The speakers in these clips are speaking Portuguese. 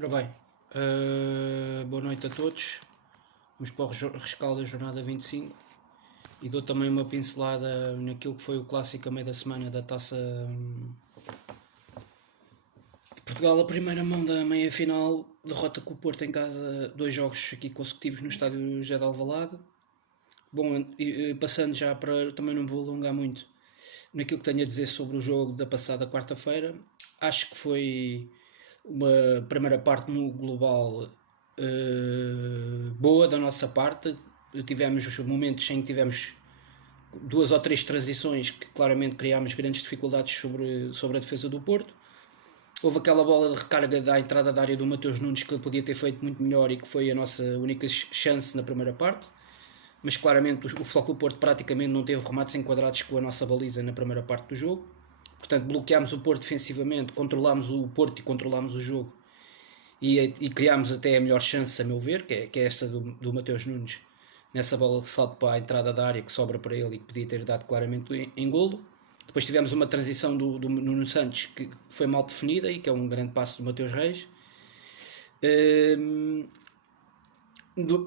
Ora bem, boa noite a todos. Vamos para o rescaldo da jornada 25 e dou também uma pincelada naquilo que foi o clássico a meio da semana da Taça de Portugal, a primeira mão da meia-final, derrota com o Porto em casa, 2 jogos aqui consecutivos no estádio José de Alvalade. Bom, passando já para, também não me vou alongar muito naquilo que tenho a dizer sobre o jogo da passada quarta-feira. Acho que foi uma primeira parte no global boa da nossa parte. Tivemos momentos em que tivemos 2 ou 3 transições que claramente criámos grandes dificuldades sobre a defesa do Porto. Houve aquela bola de recarga da entrada da área do Mateus Nunes que ele podia ter feito muito melhor e que foi a nossa única chance na primeira parte. Mas claramente o Futebol Porto praticamente não teve remates enquadrados com a nossa baliza na primeira parte do jogo. Portanto, bloqueámos o Porto defensivamente, controlámos o Porto e controlámos o jogo e criámos até a melhor chance, a meu ver, que é essa do Mateus Nunes, nessa bola de salto para a entrada da área que sobra para ele e que podia ter dado claramente em golo. Depois tivemos uma transição do Nuno Santos que foi mal definida e que é um grande passo do Mateus Reis.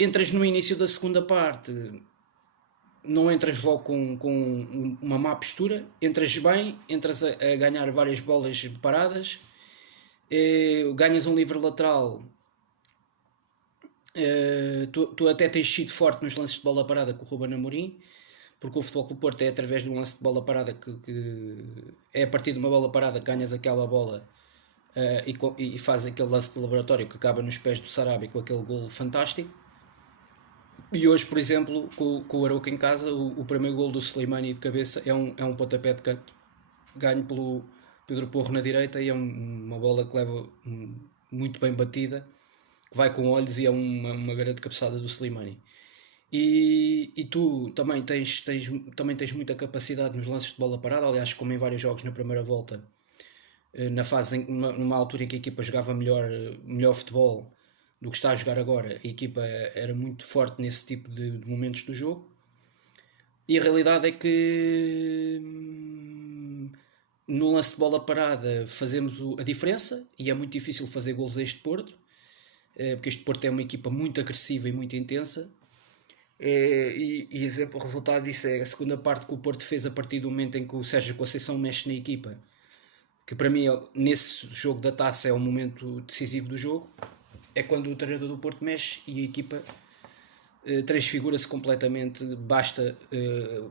Entras no início da segunda parte, não entras logo com uma má postura, entras bem, entras a ganhar várias bolas paradas, ganhas um livre lateral, tu até tens sido forte nos lances de bola parada com o Ruben Amorim, porque o Futebol Clube Porto é através de um lance de bola parada que é a partir de uma bola parada que ganhas aquela bola e faz aquele lance de laboratório que acaba nos pés do Sarabia com aquele golo fantástico. E hoje, por exemplo, com o Arouca em casa, o primeiro gol do Slimani de cabeça é um pontapé de canto ganho pelo Pedro Porro na direita e é uma bola que leva muito bem batida, que vai com olhos e é uma grande cabeçada do Slimani. E tu também tens muita capacidade nos lances de bola parada, aliás, como em vários jogos na primeira volta, numa altura em que a equipa jogava melhor futebol do que está a jogar agora, a equipa era muito forte nesse tipo de momentos do jogo. E a realidade é que no lance de bola parada fazemos a diferença e é muito difícil fazer gols a este Porto, porque este Porto é uma equipa muito agressiva e muito intensa. O resultado disso é a segunda parte que o Porto fez a partir do momento em que o Sérgio Conceição mexe na equipa, que para mim nesse jogo da taça é o momento decisivo do jogo. É quando o treinador do Porto mexe e a equipa transfigura-se completamente.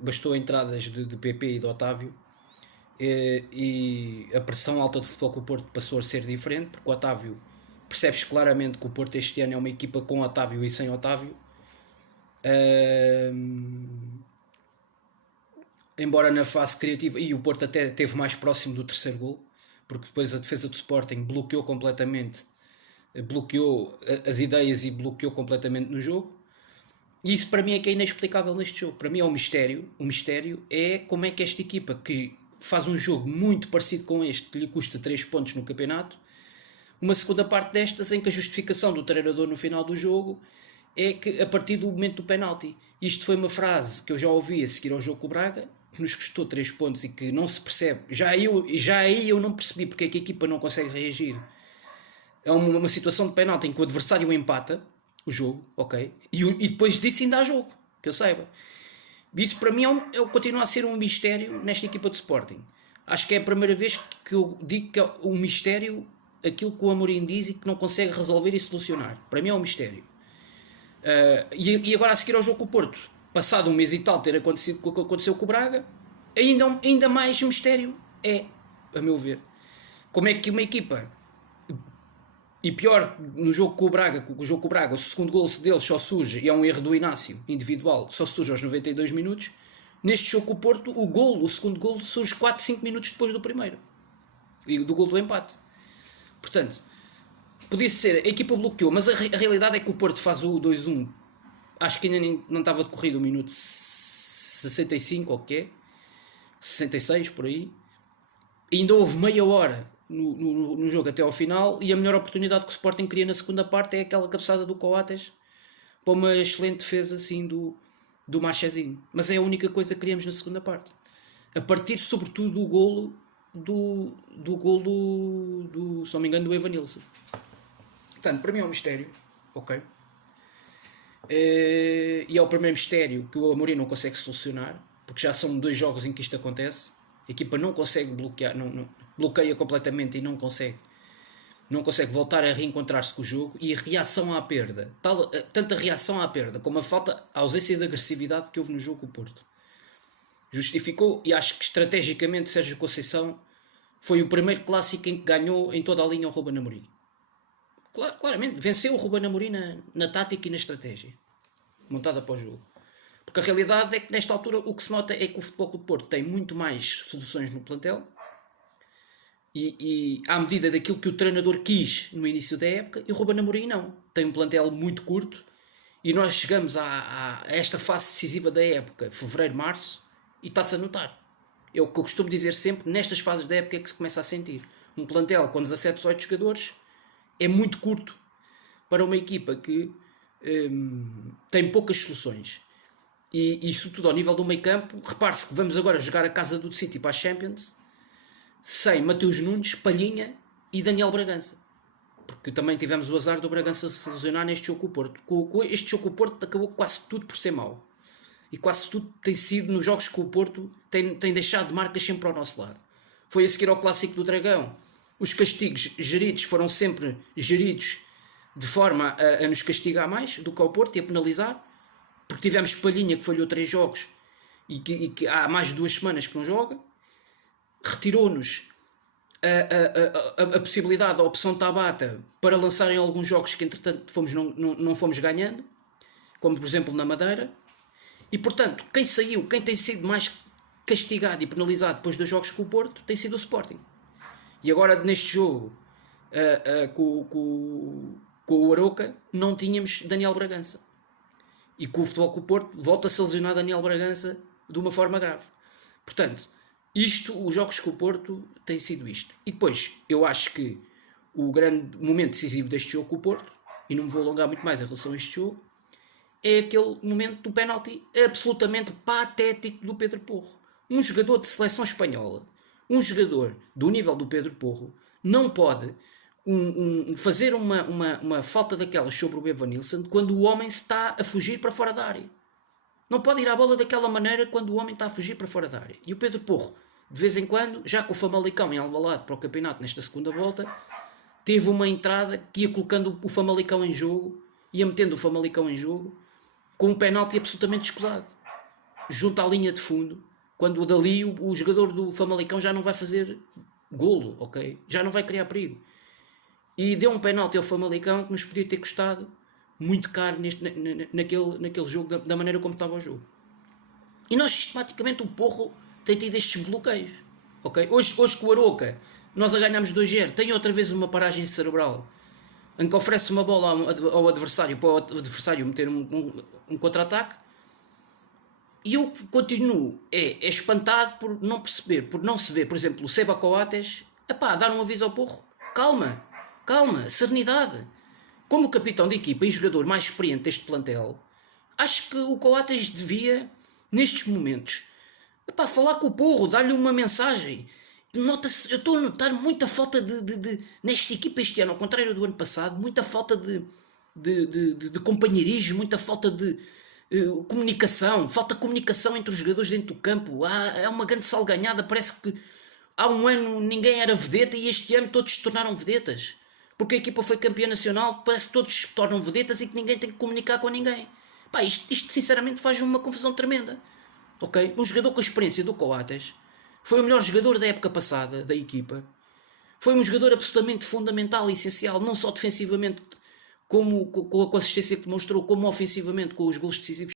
Bastou entradas de PP e de Otávio e a pressão alta do Futebol Clube Porto passou a ser diferente, porque o Otávio, percebes claramente que o Porto este ano é uma equipa com Otávio e sem Otávio. Embora na fase criativa, e o Porto até esteve mais próximo do terceiro gol, porque depois a defesa do Sporting bloqueou as ideias e bloqueou completamente no jogo. E isso para mim é que é inexplicável neste jogo. Para mim é um mistério. O mistério é como é que esta equipa, que faz um jogo muito parecido com este, que lhe custa 3 pontos no campeonato, uma segunda parte destas em que a justificação do treinador no final do jogo é que a partir do momento do penalti. Isto foi uma frase que eu já ouvi a seguir ao jogo com o Braga, que nos custou 3 pontos e que não se percebe. Já aí eu não percebi porque é que a equipa não consegue reagir. É uma situação de penalti em que o adversário empata o jogo, ok? E depois disso ainda há jogo, que eu saiba. Isso para mim continua a ser um mistério nesta equipa de Sporting. Acho que é a primeira vez que eu digo que é um mistério aquilo que o Amorim diz e que não consegue resolver e solucionar. Para mim é um mistério. E agora a seguir ao jogo com o Porto, passado um mês e tal ter acontecido o que aconteceu com o Braga, ainda mais mistério é, a meu ver. Como é que uma equipa, e pior no jogo com o Braga, o segundo gol deles só surge, e é um erro do Inácio individual, só surge aos 92 minutos. Neste jogo com o Porto, o segundo gol surge 4, 5 minutos depois do primeiro e do gol do empate. Portanto, podia ser, a equipa bloqueou, mas a realidade é que o Porto faz o 2-1, acho que ainda não estava decorrido o minuto 65 ou o quê, 66 por aí, e ainda houve meia hora no jogo até ao final, e a melhor oportunidade que o Sporting cria na segunda parte é aquela cabeçada do Coates para uma excelente defesa assim do Marchezinho. Mas é a única coisa que criamos na segunda parte, a partir sobretudo do golo do se não me engano, do Evanilson. Portanto, para mim é um mistério, ok? E é o primeiro mistério que o Amorim não consegue solucionar, porque já são 2 jogos em que isto acontece. A equipa não consegue bloquear, bloqueia completamente e não consegue voltar a reencontrar-se com o jogo. E a reação à perda, tanto a reação à perda como a ausência de agressividade que houve no jogo com o Porto, justificou. E acho que estrategicamente Sérgio Conceição foi o primeiro clássico em que ganhou em toda a linha o Ruben Amorim. Claramente, venceu o Ruben Amorim na tática e na estratégia montada para o jogo. Porque a realidade é que nesta altura o que se nota é que o Futebol Clube Porto tem muito mais soluções no plantel e à medida daquilo que o treinador quis no início da época, e o Ruben Amorim não. Tem um plantel muito curto e nós chegamos a esta fase decisiva da época, fevereiro, março, e está-se a notar. É o que eu costumo dizer sempre, nestas fases da época é que se começa a sentir. Um plantel com 17, 18 jogadores é muito curto para uma equipa que tem poucas soluções. E isso tudo ao nível do meio campo. Repare-se que vamos agora jogar a casa do City para a Champions sem Mateus Nunes, Palhinha e Daniel Bragança. Porque também tivemos o azar do Bragança se lesionar neste jogo com o Porto. Este jogo com o Porto acabou quase tudo por ser mau. E quase tudo tem sido, nos jogos com o Porto, tem deixado marcas sempre ao nosso lado. Foi a seguir ao Clássico do Dragão. Os castigos geridos foram sempre geridos de forma a nos castigar mais do que ao Porto e a penalizar. Porque tivemos Palhinha que falhou 3 jogos e que há mais de 2 semanas que não joga. Retirou-nos a possibilidade, a opção Tabata para lançar em alguns jogos que entretanto não fomos ganhando, como por exemplo na Madeira. E portanto, quem tem sido mais castigado e penalizado depois dos jogos com o Porto tem sido o Sporting. E agora neste jogo com o Arouca não tínhamos Daniel Bragança. E com o Futebol Clube Porto volta-se a lesionar Daniel Bragança de uma forma grave. Portanto, os jogos com o Porto têm sido isto. E depois, eu acho que o grande momento decisivo deste jogo com o Porto, e não me vou alongar muito mais em relação a este jogo, é aquele momento do penalti absolutamente patético do Pedro Porro. Um jogador de seleção espanhola, um jogador do nível do Pedro Porro, não pode fazer uma falta daquelas sobre o Evanilson quando o homem está a fugir para fora da área. Não pode ir à bola daquela maneira quando o homem está a fugir para fora da área. E o Pedro Porro, de vez em quando, já com o Famalicão em Alvalade para o campeonato nesta segunda volta, teve uma entrada que ia colocando o Famalicão em jogo, ia metendo o Famalicão em jogo, com um penalti absolutamente escusado. Junto à linha de fundo, quando dali o jogador do Famalicão já não vai fazer golo, ok? Já não vai criar perigo. E deu um penalti ao Famalicão que nos podia ter custado muito caro naquele jogo, da maneira como estava o jogo. E nós, sistematicamente, o Porro tem tido estes bloqueios. Okay? Hoje com o Arouca, nós a ganhamos 2-0, tem outra vez uma paragem cerebral, em que oferece uma bola ao adversário, para o adversário meter um contra-ataque. E eu continuo espantado por não perceber, por não se ver, por exemplo, o Seba Coates, dar um aviso ao Porro. Calma, serenidade. Como capitão de equipa e jogador mais experiente deste plantel, acho que o Coates devia, nestes momentos, falar com o Porro, dar-lhe uma mensagem. Nota-se, eu estou a notar muita falta nesta equipa este ano, ao contrário do ano passado, muita falta de companheirismo, muita falta de comunicação, falta de comunicação entre os jogadores dentro do campo. É uma grande salganhada, parece que há um ano ninguém era vedeta e este ano todos se tornaram vedetas. Porque a equipa foi campeã nacional, parece que todos se tornam vedetas e que ninguém tem que comunicar com ninguém. Isto sinceramente faz uma confusão tremenda. Okay? Um jogador com a experiência do Coates foi o melhor jogador da época passada da equipa. Foi um jogador absolutamente fundamental e essencial, não só defensivamente, como com a assistência que demonstrou, como ofensivamente com os golos decisivos.